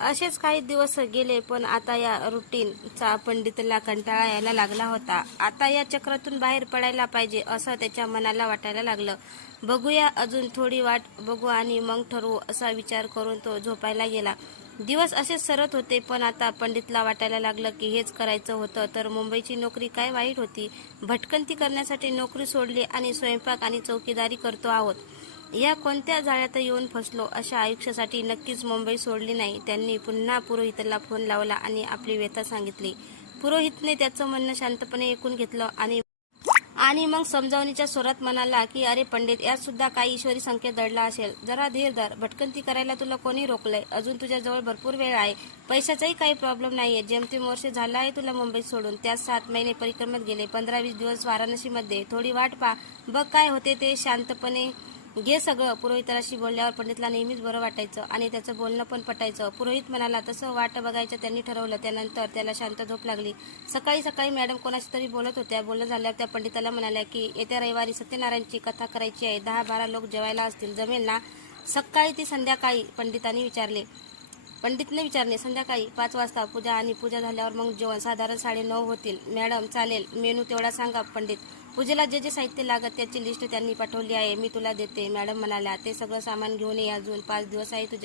असेच काही दिवस गेले, पण आता या रुटीनचा पंडितला कंटाळा यायला लागला होता. आता या चक्रातून बाहेर पडायला पाहिजे असं त्याच्या मनाला वाटायला लागलं. बघूया, अजून थोडी वाट बघू आणि मग ठरवू असा विचार करून तो झोपायला गेला. दिवस असेच सरत होते, पण आता पंडितला वाटायला लागलं की हेच करायचं होतं तर मुंबईची नोकरी काय वाईट होती. भटकंती करण्यासाठी नोकरी सोडली आणि स्वयंपाक आणि चौकीदारी करतो आहोत. या कोणत्या जाळ्यात येऊन फसलो. अशा आयुष्यासाठी नक्कीच मुंबई सोडली नाही. त्यांनी पुन्हा पुरोहिताला फोन लावला आणि आपली व्यथा सांगितली. पुरोहितने त्याचं म्हणणं शांतपणे ऐकून घेतलं आणि मग समजावणीच्या स्वरात म्हणाला की अरे पंडित, यात सुद्धा काही ईश्वरी संकेत दडला असेल. जरा धीर धर. भटकंती करायला तुला कोणी रोखलंय? अजून तुझ्याजवळ भरपूर वेळ आहे. पैशाचाही काही प्रॉब्लेम नाहीये. जेमतेम वर्ष झालं आहे तुला मुंबईत सोडून. त्यात 7 महिने परिक्रमेत गेले, 15-20 दिवस वाराणसीमध्ये. थोडी वाट पा, बघ काय होते ते. शांतपणे घे सगळं. पुरोहिताशी बोलल्यावर पंडितला नेहमीच बरं वाटायचं आणि त्याचं बोलणं पण पटायचं. पुरोहित म्हणाला तसं वाट बघायचं त्यांनी ठरवलं. त्यानंतर त्याला शांत झोप लागली. सकाळी सकाळी मॅडम कोणाशी तरी बोलत होत्या. बोलणं झाल्यावर त्या पंडिताला म्हणाल्या की येत्या रविवारी सत्यनारायणची कथा करायची आहे. 10-12 लोक जेवायला असतील, जमेल ना? सकाळी ती संध्याकाळी? पंडितने विचारले. संध्याकाळी 5 वाजता पूजा, आणि पूजा झाल्यावर मग जेवण. साधारण 9:30 होतील. मॅडम चालेल. मेनू तेवढा सांगा. पंडित. पूजेला जे जे साहित्य लागत त्याची लिस्ट त्यांनी पाठवली आहे, मी तुला देते. मॅडम म्हणाल्या ते सगळं सामान घेऊन ये. अजून 5 दिवस आहे तुझ्या